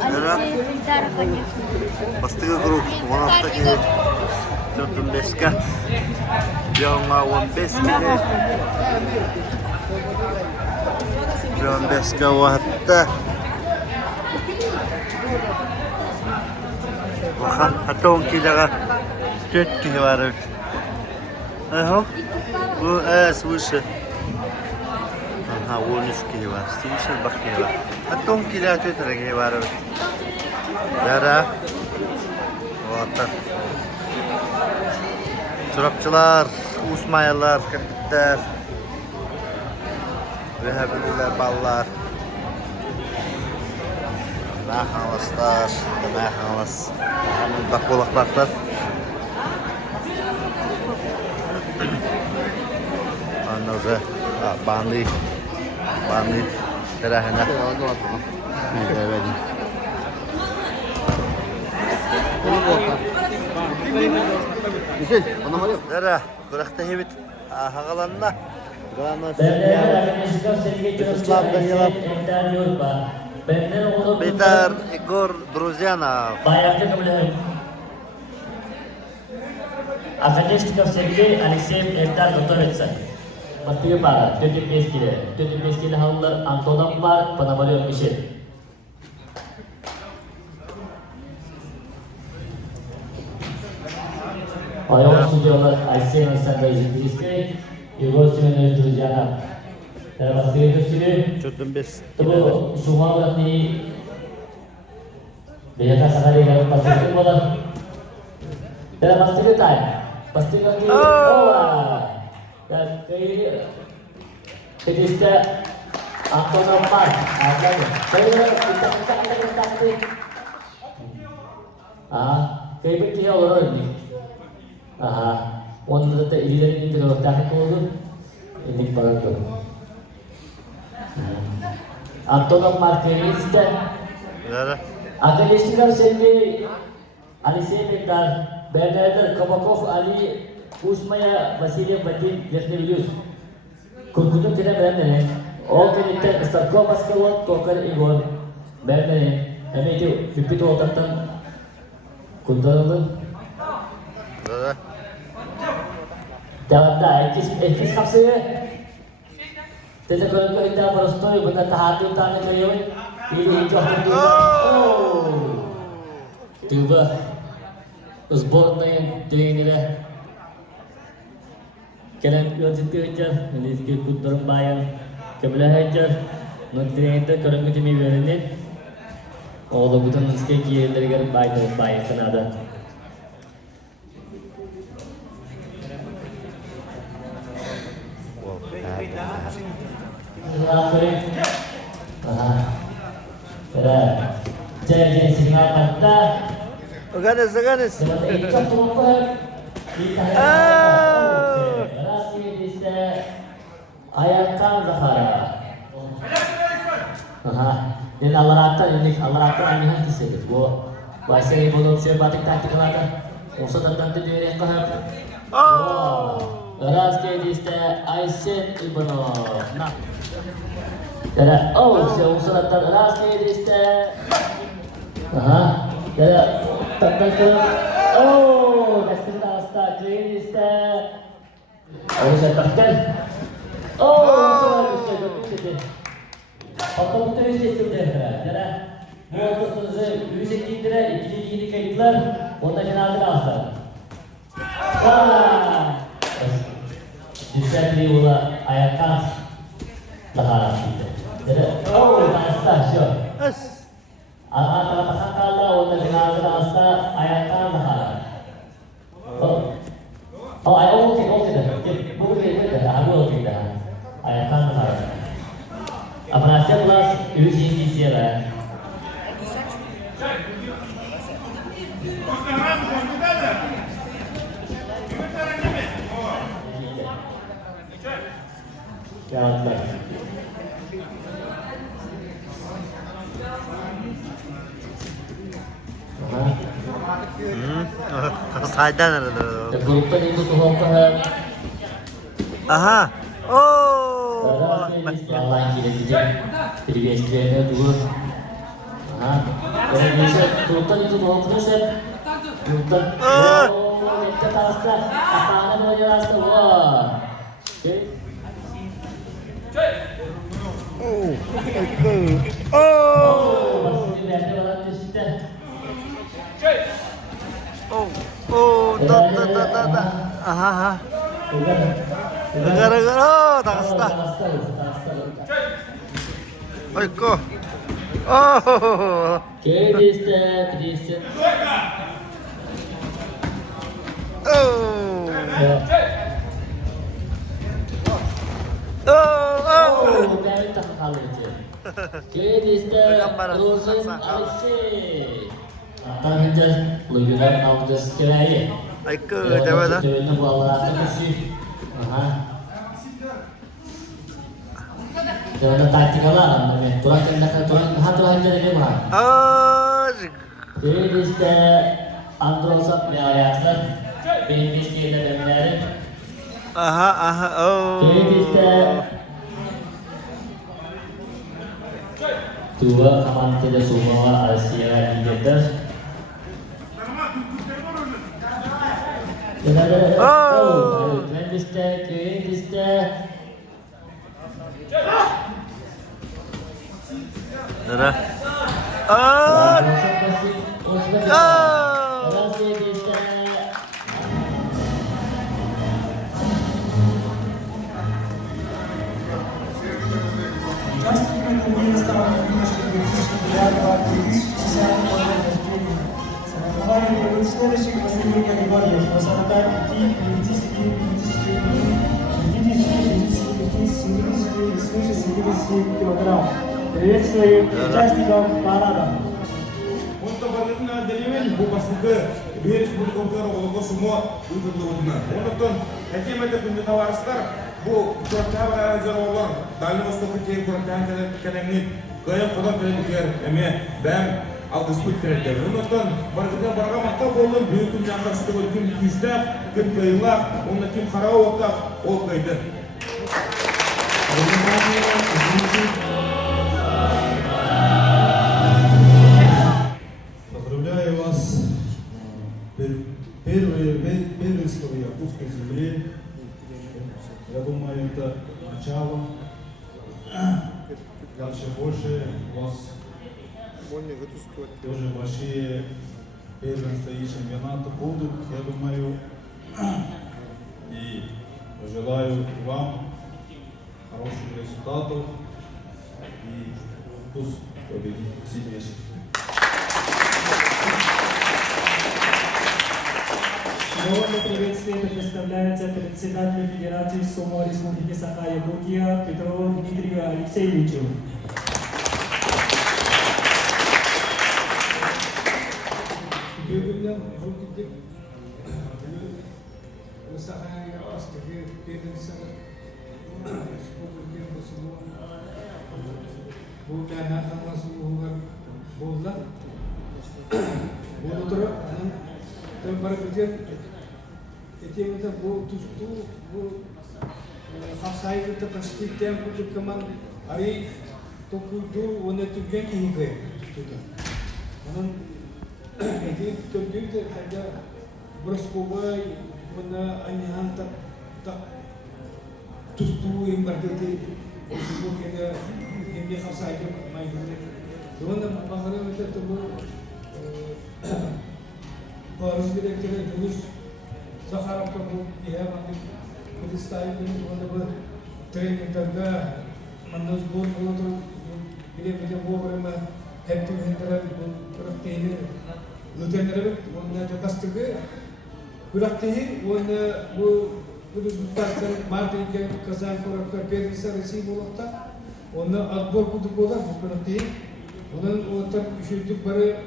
Алексей Эльдар, конечно. Бастығы групп, 16 келі, 4-5-ке, Бионға 15 келі, 15-ке уақытта. Hatta 10 келіға 4 келі var. Bu свыше. Ага, 13 келі var. Свыше бақ келі var. Hatta 10 келі 4 келі var. Dara. Вот так. Çorapçılar, usmayalar, kapitler. Rehabililer, ballar. Nahanlaslar, nahanlas. Bunda kolaklar. Anladı. Bandı. Terahına. Evet. Dara, bıraktı hibit. Hagalanına. Бейтар Игорь Друзьянов. Академиков Сергей Алексеев Эльдар готовится. Бастығы бары, 4-5 келі. 4-5 келі халылар Антонов бар, Пономарев Мишель. Ayol судьялар Айсен Александр Житинский, Егор Семенович Друзьянов. Бастығы көстігі. 4-5. Бұл Шумалатны Бейата Сахариға бастығы болар. Бастығы тайм. Бастығы тайм. Dan kedista Antonov Mark ada saya kita cantik kayak begitu orang ini orang itu ini kalau tak tahu ini baru tu Antonov Mark kedista ada kedista sendiri Alexey Bektar Bernardo Kabakov Ali Usmaya Vasiliy Batin jैसे वीडियोस कुछ चीजें बयान हैं और के लिए स्टॉक बस के वो टोकर इगोर बयान हैं हमें जो 50 तो तक कुछ तो क्या है किस कब से तेरे को इतना बरसतो है बता हाथ उतारने के लिए ये जो तुबा उस बोर्ड में देने ले Kalian itu aja, ini sedikit putar bayang, kebelah aja, nanti itu kalau kita mikirin, orang bukan sedikit kiri dari kan bayang Kanada. Jadi signal kata. Ganes. Ayatkan Zahara. Ini Allah Rata ini hati sih. Gua bahasa ini belum siapa batik taktik lagi. Usah tertentu di area kahap. Ras ke dista Aisyah Ibanov. Nah. Jadi saya usah ras ke dista. Jadi tertentu. Destinasi start ke dista. Saya tertentu. Otomotiv ücretleri bu otomotivimizi ücretlendire ikili yeni kayıtlar onda genelde alsa. Düşerli ola ayakta daha rahatsız. Jadi pasta şu. Antara kalda onda genelde alsa ayakta daha rahatsız. Bu bir aku dah. Ayatkan besar. Apalagi kelas uji sila. Jangan. Saydan ada. Grupta itu tuh apa? Aha. Yang lain tidak jadi. Jadi biasanya dulu. Indonesia Sultan itu mau kruset. Sultan. Oh, kita tasla. Apaan mau jelas tuh? Wah. Oke. Oh, Masih di orang di situ. Aha. Gara-gara takasta. Aiko. Oh. Kediste. Oh. Oh, dari tak kalah je. Kediste. Gambar Rosen saksa. Alexei. Akan hendak lujuran nak just kerja. Aiko, coba dah. Jodohnya bawa rasa sih. Aha. Jodoh taktikal lah, namanya. Turun kendak turun jadi mah. Oh. Kediste Androsa Priayatan. Bindis kita benar. Aha. Oh. Kediste dua kawan tidak semua Asia Inditex. Oh, Kediste. Darah. Oh. Следующих последних категориях высота 5, 70 килограмм. Приветствую участников парада. Untuk bagaimana delivery bukan suka biar sebut komputer kalau semua untuk dulunya. Untuk hakim ada penjuta warastar bu pertama jawab dalam masa kerja pertama kena ni gaya kodam kena dikir eme bam algus put kena dikir. Untuk mereka beragam mata bolon biar tu yang harus tu kim kisah kim kailah untuk kim kharau waktu all kaidah. Поздравляю вас. Первенство Якутской земли. Я думаю, это начало. Дальше больше у вас тоже большие первенства и чемпионаты будут, я думаю. И желаю вам хороших результатов и пусть победит сильнейший. Новое приветствие предоставляется председателю Федерации Сумо Республики Саха-Якутия Петрову Дмитрию Алексеевичу. Itu kita bu tustu bu hafsai kita pasti tiang kudu keman hari tu kudu wana tu gengi hingga tustu. Namun jadi tu juga ada bersekobai wana anyahan tak tustu yang berdiri sebab kita hindi hafsai kita main hingga. Dua bahagian kita tu harus kita terus Saharap kamu ia mandi kudistayu ini mana training terga manus bor kalau tu ini bor berapa active henteran berakti ini lutan terus mana jakas terga berakti mana kudus bukan mati ke kesan korak kerja bisa resi bolota mana akbor kudu bola berakti mana otak syuting pada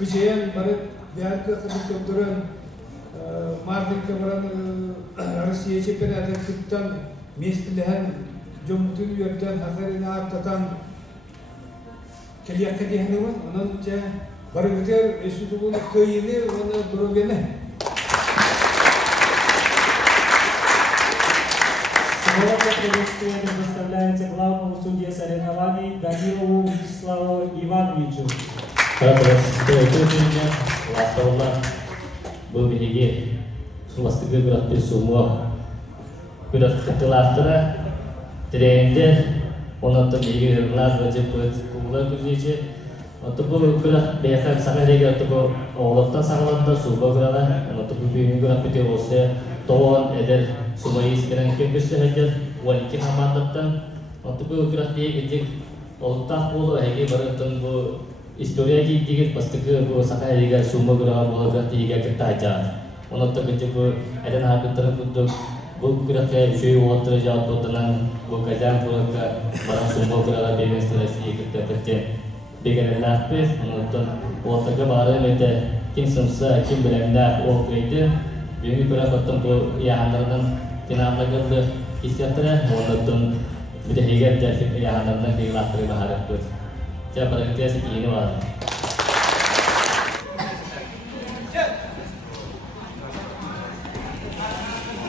kejayaan pada biar ke kebetulan Martin Cameron Rusia Chipin ada Titan Mistlehan Jomtul Yordan Hakarina Tatan Kaliakadi Hanuman Anan Cha Bargater Esutu Kayine Wana Brogene Снова приветствие предоставляется главному судье соревнований Данилову Вячеславу Ивановичу. Terus berikutnya Latola Bumigi Sumastiga gratis semua Kuda ketelatra Trender Onatın ilgi hırlar Recep Kubular Kuzici Onatı bu kuda Beyakar Sanarega Onatı bu Oğlaktan sağlandı Suba kurana Onatı bu büyüğü grafiti olsa Toğan eder Sumayı iskeren köküsü heder Valiki hamandattan Onatı bu grafitiye gidecek Oğlaktan bolu Hegi barıntın bu Historia ki dikit pasti ke bu sakai juga sumber geraha bola berarti juga kita aja. Untuk terkejut ada nak terkejut bu kira kayak shui water jauh tu tenang bu kajang bola ke barang sumber geraha demonstrasi kita kerja. Dengan lapis menonton water ke barang itu kim semsa kim belanda oh itu ini kira ketemu ya anda kenapa lagi istiadat menonton bila higa jadi ya anda di lapis bahara tu. Siapa yang dia segini wah.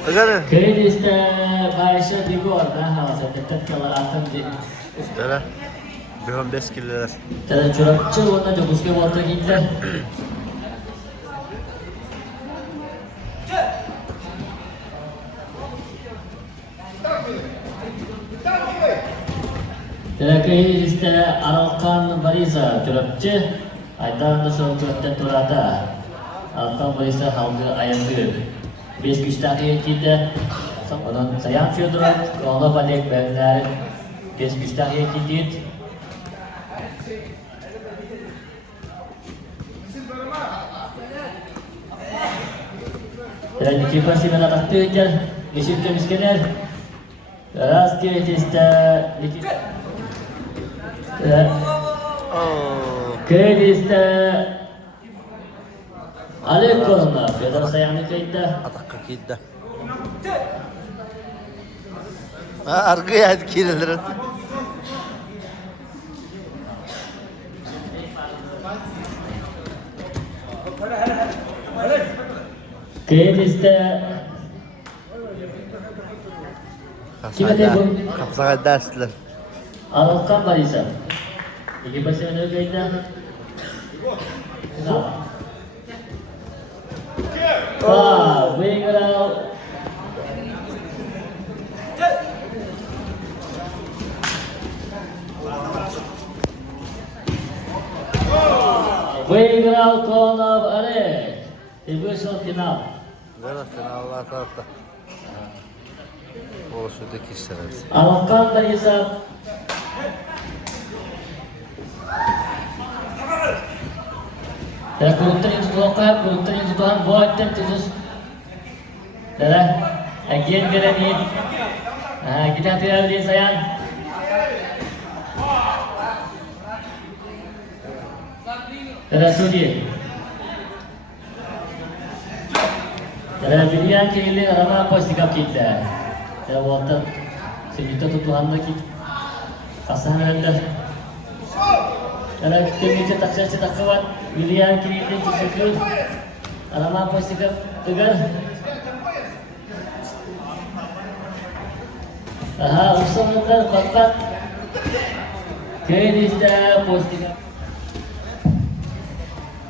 Agak Kayaknya iste bahasa bigor dah, saya tetap kalau akan di. Dara. Behom deskiler. Terus curang na jauh उसके water kita. Terus iste Aralkan Barisa curapce, aydan da so curapce turata. Aralkan Barisa halga ayam bir. Beş güçtaki kita, onun sayang Fyodorov, ona balik benler, beş güçtaki kita. Dan kiper si mana tak tu je, mesin ke miskinan. Ras ke ista likit. Oh. Ke ista Alek kolonda, Fyodor sayang ni kita. Atak kita. Arkaya etkilenir. Ke ista Kime telefon? Kapsaga dersler. Aralkan Barisa. İki başı önü kayıtla. Wah, winger out. Winger out corner of Are. Division final. Dara finallar tarafta. O şuradaki işler hepsi. Aralkan Barisa. Dan kultur yang sudah kultur yang sudah buat dan terus, dah, again kita ni, kita tinggal di sayang. Dah sudi. Dah pilihan kini ramai apa sikap kita. Dah water, sejuta tu Tuhan lagi. Kasahan dah. Kalau kami cetak kuat, pilihan kini ini cukup. Alam apa sikap tegar? Usaha mental kotak. Kini sudah posting.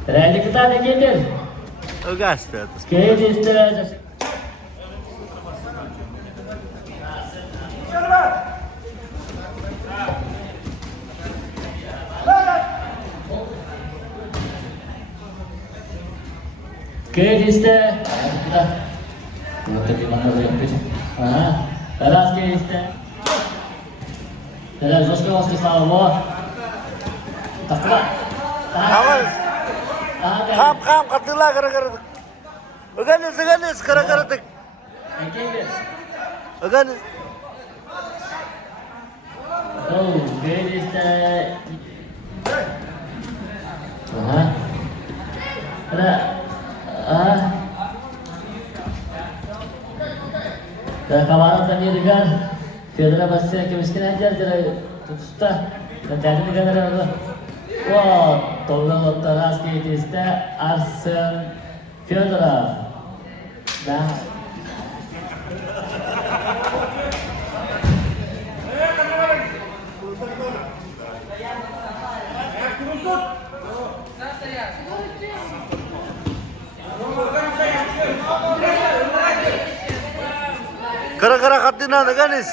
Terada kita ada gender. O gazete. Kini sudah. Kediste, kita, tapi mana berapa? Teras kediste. Teras Zoska was kesalahan. Taklah. Awas. Kam katila gara-gara. Aganis gara-gara tek. Aganis. Oh, kediste. Dan kawaran kami dengan Fyodor Basya kemiskinan aja jadi susah dan jadi negara apa? Wah, tolong teras kita Arsen Fyodorov. Dah. Kara-kara katina naganis.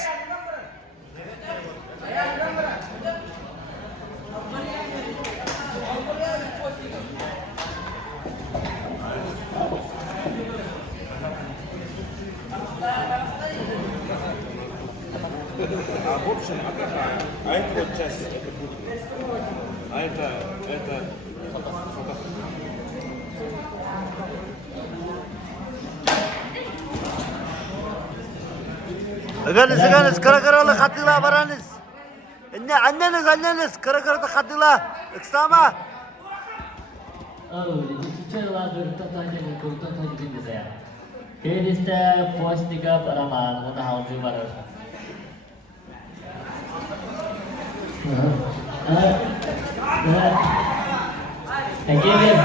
В общем, а это вот часть, это будет. А это Aganis, kara-kara la katila baranis. Annenis, kara-kara da katila. Iksama. Oh, cuculah bertonton aja, bertonton aja gitu saya. Kedista pos tiga paraman, mana hal tu baru. Again.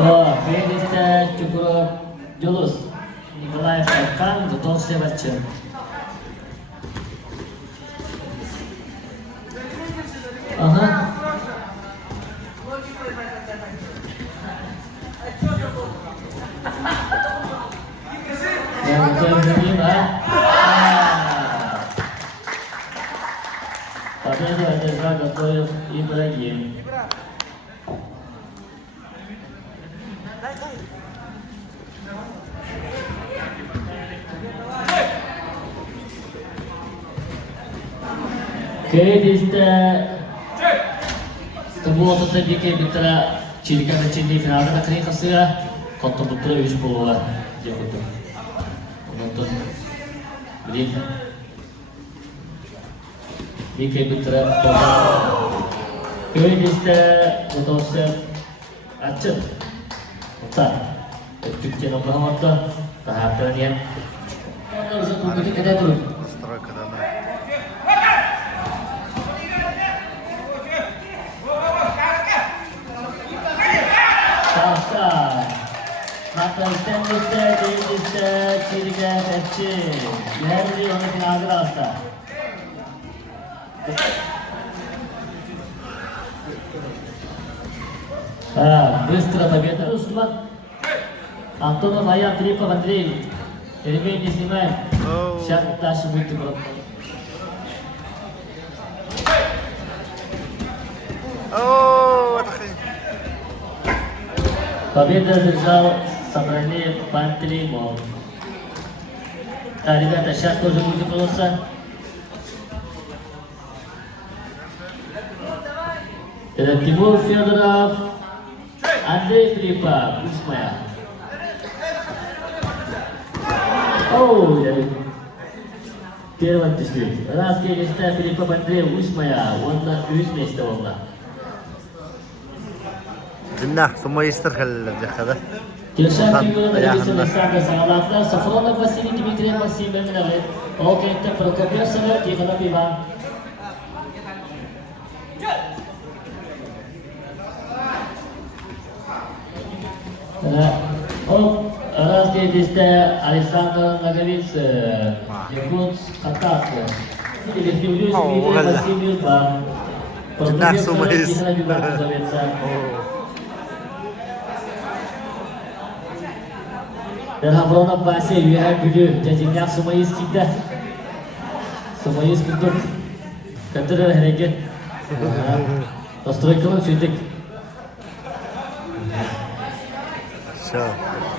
Oh, kedista cukup julus. Nikolai Falkan, готов все вачем. Ага. Yang kelima, победу одержал Готоев Ибрагим. Kedista sebuah pertandingan antara Chilika dan Chile final dan akhirnya hasilnya konten betul bisa keluar dia betul menonton beri Dike Putra Kedista untuk chef Aceh Utah Cuci nomor hotel tahap terakhir harus satu ketika ada dulu. Стройка дана. Maka Stenliste, Kedista, Chilika, FC Yerli onu finalde hasta. Быстро победа. Антонов, Аян, Филиппов, Андрей. Ремень не снимаем. Сейчас дальше будет игрок. Победа одержал Собрание Пантелеймон. Да, ребята, сейчас тоже будет бороться. Это Тимур Федоров, Андрей Филиппов, Усмая. Оу, первый тысяч. Раз Kedista Филиппов, Андрей Усмая. Онда 3 место oldu. Dinle, summa istirhal jakhada. Kürşat Tüyü'nün ödülüsü Alexander Sagalatlar, Safronov Vasily Dmitriy Maksim Emrenovich, Olkent'te Prokopyev Samet, Tikhonov Ivan. Раз Kedista Alexander Nagovits, Yakut Khatas, Dimitriy Maksim Ivan. Prokopyev Samet, Tikhonov Ivan Kuzovitsa. Dan Hamronov Basya Yuhan Gülü, Cacimyak Sumayis kita. Sumayis untuk Kadir hareket. Настройкалар сөйдік.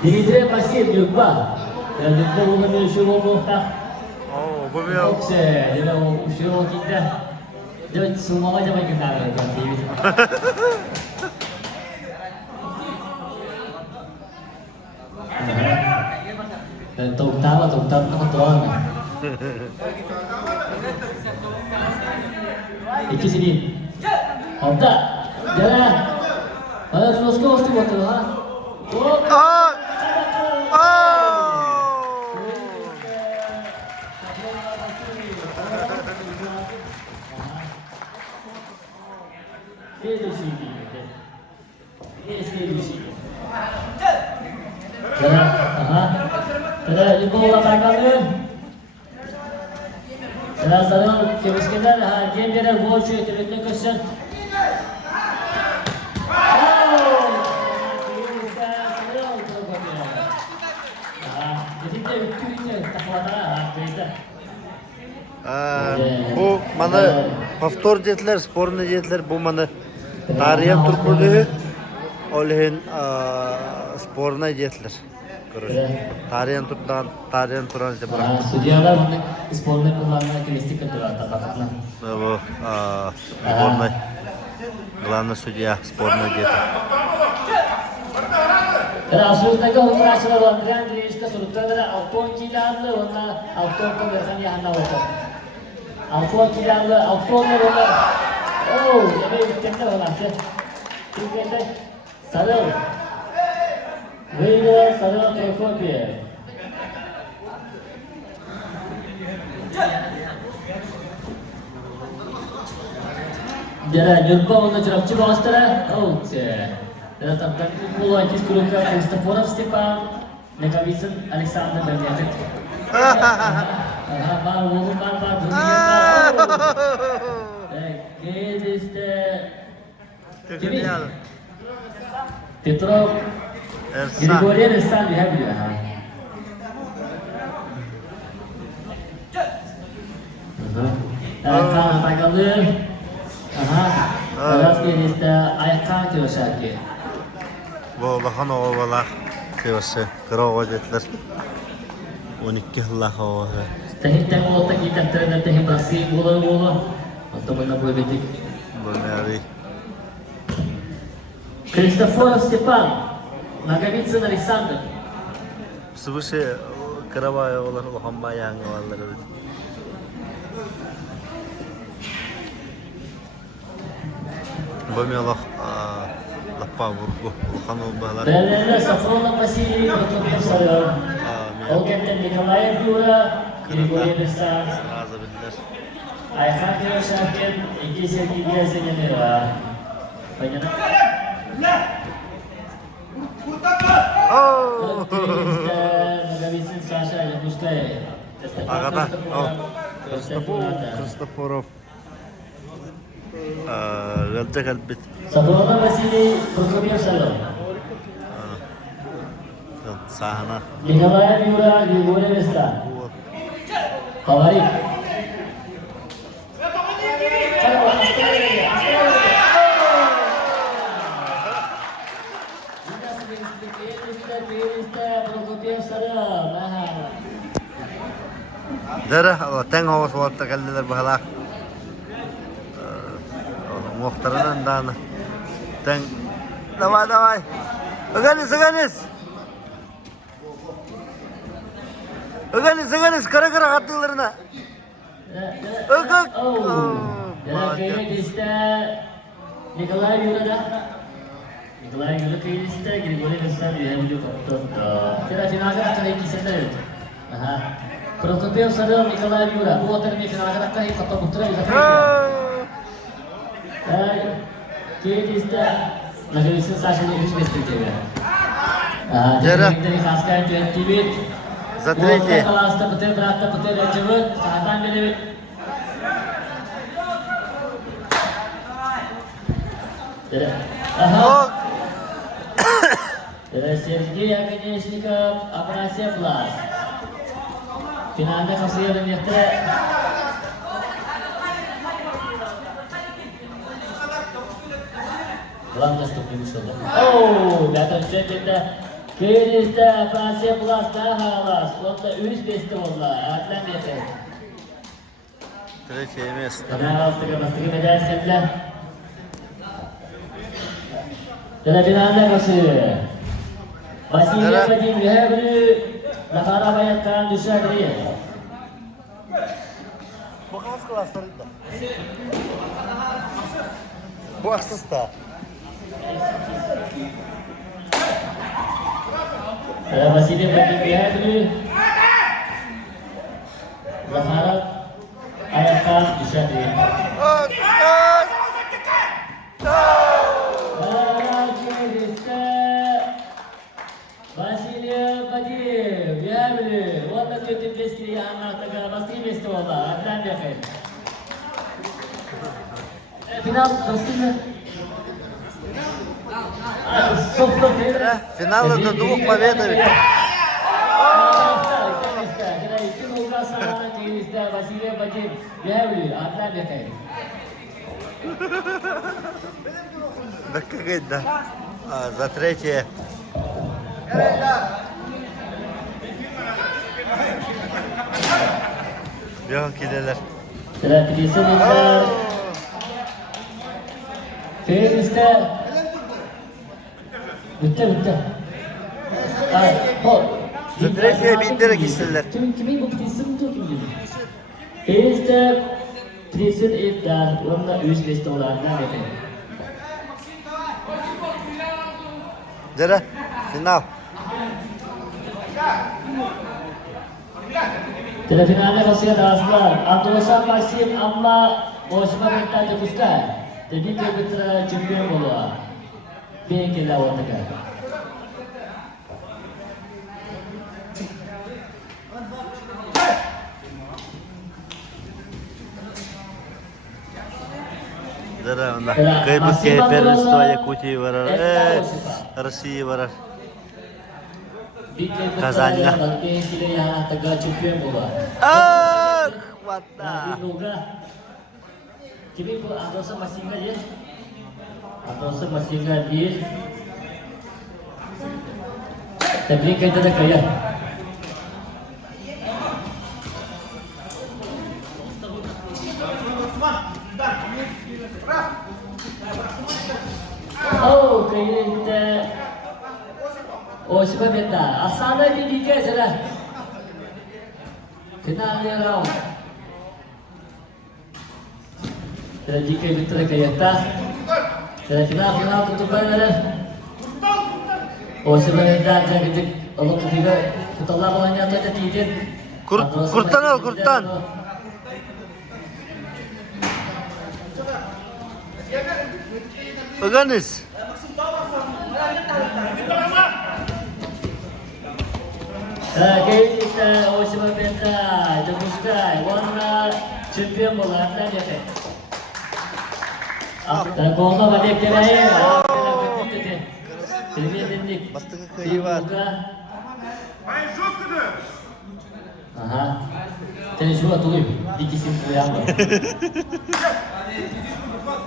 Дмитрий Максим Юрба. Юрба болғаны үшеу болғақ. Оксе, дені үшеу кейді. Дәуіт сұлмаға жамай кітағы. Tục tắm nó không tròn. Iki sini. Hopta. Jalan. Terus ke hosti buat lo ha. Ada ibu bapak kalian. Ada saudara kemiskinan, game dia dah voice itu kita kesal. Bana повтор dediler, sporunu dediler. Bu bana tarihem turkudu. Olhen sporuna dediler. Tarihem turan işte bırak. Судьялар спорный планына крестик кылдырат бакытна. Bu sporuna. Главный судья спорuna dedi. Rasulullahi Aleyhisselatü Andrian Grişka suluklarına Alton kilarlı ona Alton verkan yana oldu. Alton kilarlı Altonlar onlar. Oh, ne bittikte olacaktı. Çünkü sarı. Böyle sarı Prokopiev. Jara jumpa untuk cerap bastara. Oh, dan tentang puluhan kis kuluka Kristoforov Stepan, Nekavicin Alexander Berdiatek. Bar dunia. Kediste. Petrov. Grigorian Ersan lihat dia. Kan takalır. Biraz kediste ayakkan diyorsak. Boğlahan oğlalar kıyası, kırağı dediler. 12 yıllık oğlu. Tehitten olta kita ternyata hebatsi bola. Atau mana boleh betik. Bunları Kristoforov Stepan, Nagavitsin Alexander. sıvışı kırağı oğlar, oğlan bayan oğullar. Bamyalak lappa vurgu, oğlan oğullar. Berliner Safronov Vasily Prokopiev sarıyor. Olkent'ten Nikolay Dura, Grigorian Ersan. Razı bildiler. Ayhan Kırışarken iki sevgiliye seneni var. Bagaimana? Nagavitsin Sasha Yakuskaya. Agada, Kristoforov. Gelecek elbet. Safronov Vasily Prokopiev sarıyor. Sahana. Nikolay Dura, Grigorian Ersan. Favorit. Dere, teng havas varta geldiler bahala. Muhtarının dağını. Teng. Davay. Öganiz, kara kattılarına. Ögak. Nikolay Yura'da. Nikolay Yura kıyılışta Grigorian Ersan üyemli koptu. Kira finalga akan ikisinden öldü. Prokopiev sarıyor Nikolay Yura. Bu otelin finalga akan iki kata putra bisa kıyılışta Nagavitsin Sasha'nın 3 metre. Dari khaskan 20 bit. Zatreti. Kelasda betul berata betul dan jewet. Sahatan beli. Sergey Akadeshnikov, Abrasya Plus. Finalda kasih dan yakta. Lantas toplumu solda. Oh, datang şekilde. Köyünüzde Abrasya Plus daha halas. Onda 3 beste oldu. Atlan yeter. Tretye yemeyiz. Karena bastı medal setler. Dan finalda kasih. Vasily Vadim Rehevli Nakara bayatkan düşer diye. Bakımız klaslarında. Bu aksızda. Vasily Vadim Rehevli Nakara bayatkan düşer diye. Vasily Vadim Rehevli Wanda kötü beski yana taga Vasily besti oldu. Atlan yakın. Final besti mi? Finalda двух победами. Василий Вадим. Явлю, одна бекай. Dakika kaydı. За третье. Yok gideler. Terapi'si bunlar. Köyümüzde bitti. Ay, hop. За третье bindirek isterler. Kimin bu isim tuh kim gibi? Köyümüzde Prisin evler, onunla $105 efendim. Zara, final. Telefinalde kasih daslar. Androsan Maxim amma Osman Mehta Jaguska. Tapi ke putra champion bola. Be ke lawan tegak. Zara, onda. Kıbrıs'e первенство Якутии varar. России varar. Kazannya. Ah, mata. Kimi bu Androsan Maxim'ga ya? Androsan Maxim'ga bir. Tebrik ederim kaya. Oh, kayaknya oh siapa beta? Asana di tiga saja. Final dia round. Jadi kayak betul kayak tas. Jadi final tutupan ada. Oh siapa beta jadi Allah ketiga kita lawannya tu jadi dia. Kurtan. Aganis. Kayaknya oh siapa beta? Jaguska, warna champion bola ada dia kan. Dan kalau balik ke lain, Bastığı kıyı var. Aha. Jadi semua tu di kisim yang.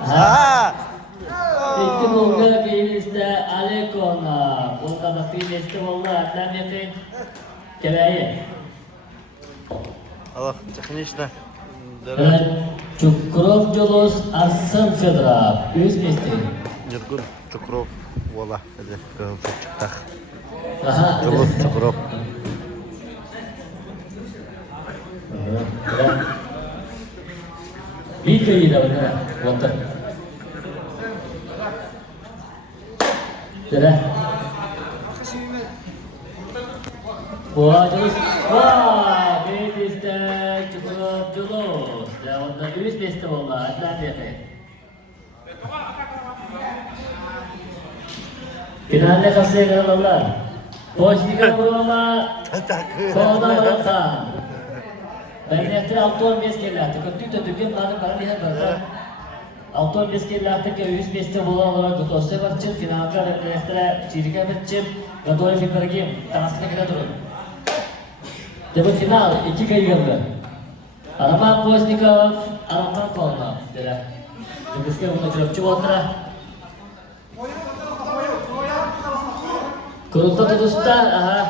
Aha. Itu mungkin kita alekona, kita pasti neste bola dan yakin kebaya. Allah, технично. Чукров Джолос Арсен Федоров, Үзбекстен. Нургул Чукров, Вола, это Чуктах. Aha. Джолос Чукров. Bir köyü de oynar, water. Sudah. Wah, terus, wah, ini cukup dulu. Dah water ini besta bola, ada dia kan. Finalnya kasih kalau bola. Posisikan bola, kau dah berapa? Banyak tu autor meskeler, ketika tu bana lihat berapa. Autor meskeler tu yüz beste bola olarak götürse varçın finalda reflektere çirkin bitçim götürü fikirgim taskına kadar durun. Tabi final iki kayı geldi. Araman Poznikov, Araman Kolma dedi. Çünkü bunu çöpçü otura. Kurulta tutuşta, aha.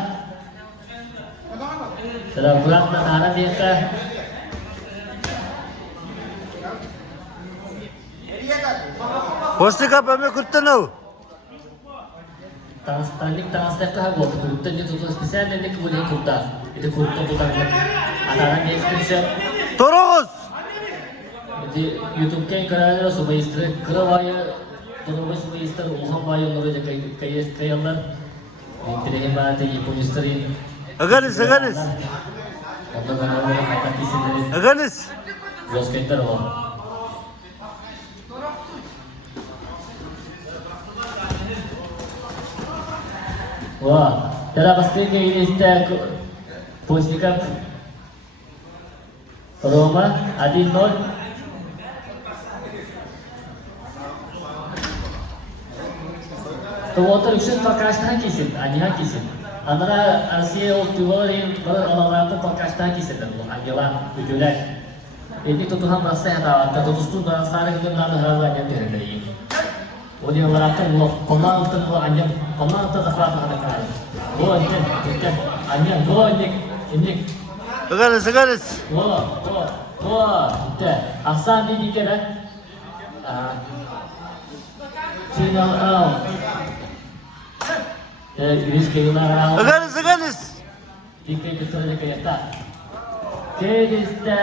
Dalam kurang nara mereka. Postika pembe kurtanau. Translate ha gol. Kurta ni tutup spesial ni kemudian kurta. Itu kurta bukan antara ni extension. Torogos. Jadi YouTube kan kerana supaya istri kerawaya terus supaya istri uham bayu nuru je kayak Ini hebat ini pun istri. Aganis. Aganis. Jos kenter loh. Wah, dalam pasti ke ini kita posisikan Roma Adil Nol. तो वो तो रिक्शा प्रकाशना किसे आनिहा किसे अंदर आरसीए और ट्यूबल इन बड़ा अलावा तो प्रकाशना किसे तो अंजला तुजुला Ini tutuhan rasa yang tahu, tapi tutus tu dah sarang kita nak harga yang terjadi. Oleh orang tu, komal tu anjing, komal tu tak apa nak kata. Anjing, ini. Segaris. Itu. Asal ni dikira. Final. Iris keluar. Segaris. Dikira betul je kaya tak. Kediste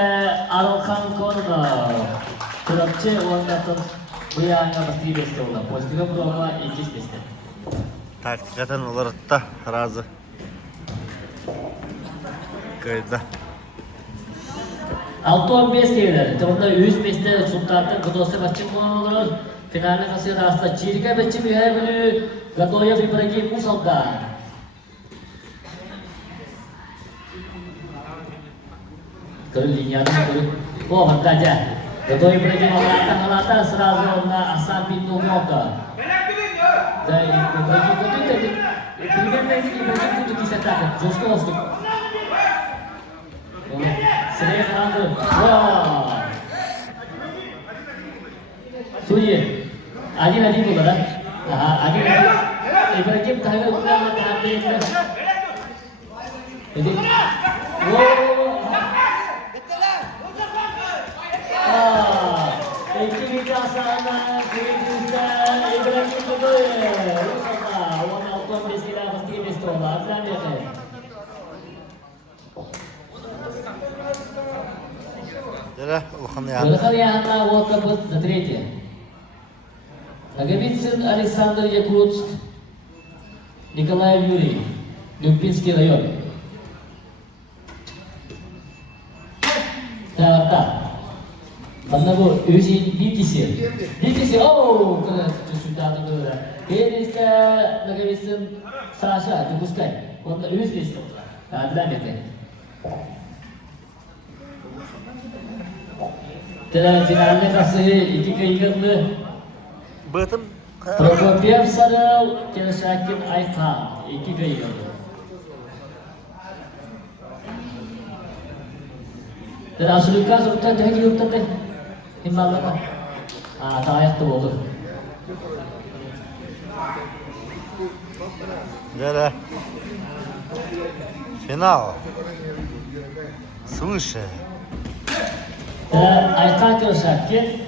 Arokan corner. Kurapçı oynatın bu yana pasti beste ola. Pozitif programa ikiz beste. Hakikaten olarak da razı. Kayda. 6-15 gelir. Onda 100 beste sultanın kudosu maçı mı olur? Finalde kasıyor aslında. Çirke maçı bir her biri. Gadoya Ibrahim Musal'da. Kalau linyana tu, oh hendak je. Ketua Ibrahim Malata serazu na asal pintu moga. Jadi Ibrahim tu tadi, Ibrahim tu kisah tak, justru tu. Sering orang wah. Suye, adi tu kan? Adi. Ibrahim tahu bukan tahu dia. Jadi, wow. Aktivitas sana kita Ibrahim betul ya. Rusaklah, orang auto mesti pasti besto lah. Jangan dia kan. Jadi, okan ya. Belakang yang anda waktu buat terakhir. Nagabitsin Alexander Yakutsk, Nikolai Yuri, Lupinski rayon. Dapat. Bana bu üzi BTC, oh, kena sudah tu dah. Kedista nagabitsin Sasha, tu buskai. Onda üzi besto. Ada ni. Dalam finalnya kasih iki keinginan. Betul. Prokopiev sarau Kelsakin Aika iki keinginan. Dan aslikan sultan dah hidup tadi. Himalaya. Tayak tu boleh. Jadi, final. Свыше. Dan Aika Kelsakin.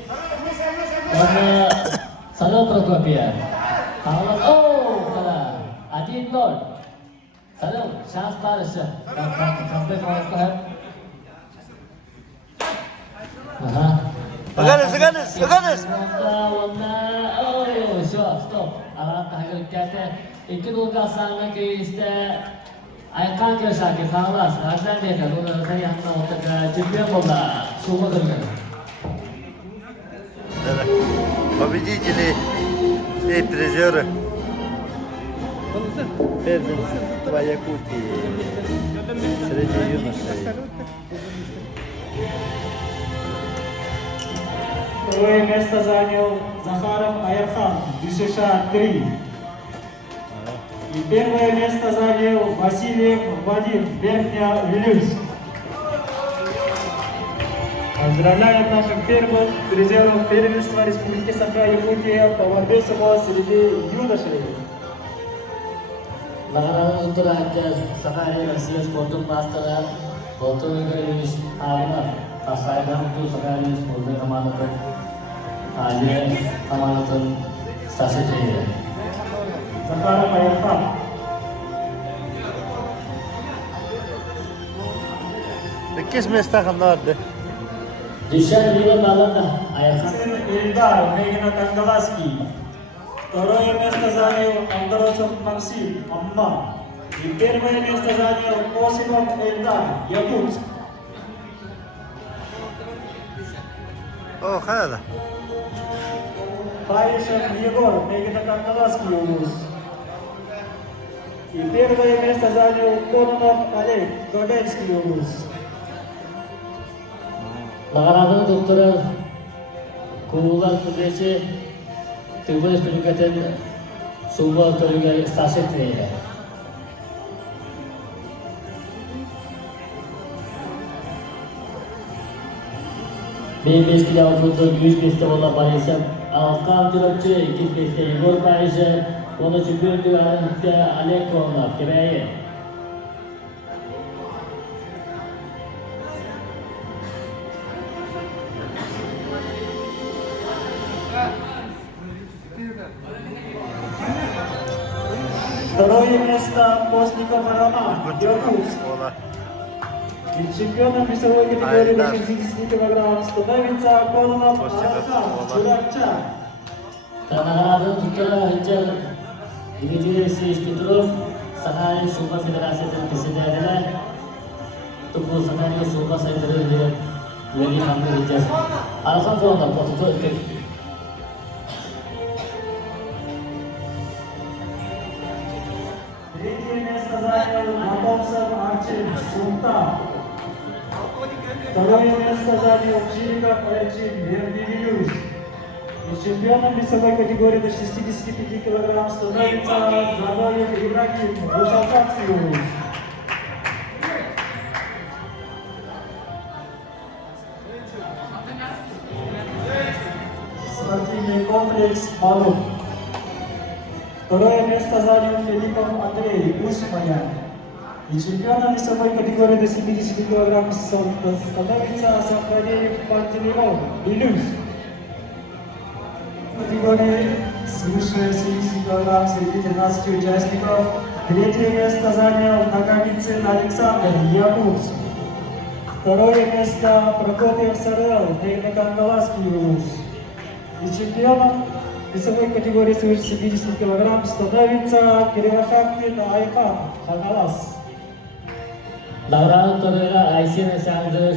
Mana Sarau Prokopiev. Oh, kalah. 1-0. Sarau, chance paras. Sampai kawan-kawan. Segaris. Oh, stop. Alat tahir kata. Ikut sana ke iste. Akan kerja ke sana. Ada dia kalau saya hendak untuk champion bola. Semua kerja. Победители и призеры. Первенство Якутии среди юношей. Второе место занял Захаров Аярхан, Дюшеша 3. И первое место занял Васильев Вадим, Верхняя Вилюйск. Поздравляем наших первых призеров первенства Республики Саха-Якутия по борьбе среди юношей. Larangan untuk rakyat sekali Asia Sportum Master, Sportum Inggris, Aina, Tasaidan itu sekali Sportum Kamanatan, Aja Kamanatan Stasiun Jaya. Захаров Аярхан. Kiss места надо. Дишан Лила Малана, Аярхан. Ильдар, Мегина Кангаласки. Второе место занял Андросов Максим, Амма. И первое место занял Осипов Эльдар, Якутск. О, хада. Паишев Егор, Мегина Кангаласки, Улус. И первое место занял Кононов Олег, Горденский, Улус. Larangan dokter Kuulan Kudesi Tiba peningkatan semua terlihat stasiun ini. 55 kilo altında 105'te bola Barisem Alkan Tülöpçü, 205'te Igor Bayıcı, 13. bir düğünde Alek Konlar, Kireyi. Второе место Постников Роман, Якутск. Ola. И чемпионом весовой категории Айдар. до 60 кг становится Кононов Постников, Арахан Ола. Чуракча. Tanahlardan tutulan hüccel Divici Seyis Petrov, Sanayi Şuba Federasyonu Presidenler, Tupu Sanayi Şuba Sayıları Lagi Hamdi Hüccel. Alkan Fonda, Potutu Ökür. Третье место занял Матовцев Арчин Султан. Второе место занял Чириков Арчин Вердивилюс. И чемпионом весовой категории до 65 кг становится Габаев Ибрагим Русалфаксиус. Спортивный комплекс «Малук». Второе место занял Филиппов Андрей Усманян. И чемпионом весовой категории до 70 кг становится Сафареев Пантелеон Белюс. В категории свыше 70 кг среди 13 участников третье место занял Наговицын Александр Якутск. Второе место Прокопьев Сарел Тейно-Кангаласский РУС. И чемпионом весовой категории свыше 70 кг становится Кирилошапкин Айхан Хагалас. Davran Torreira Ayşe Sandı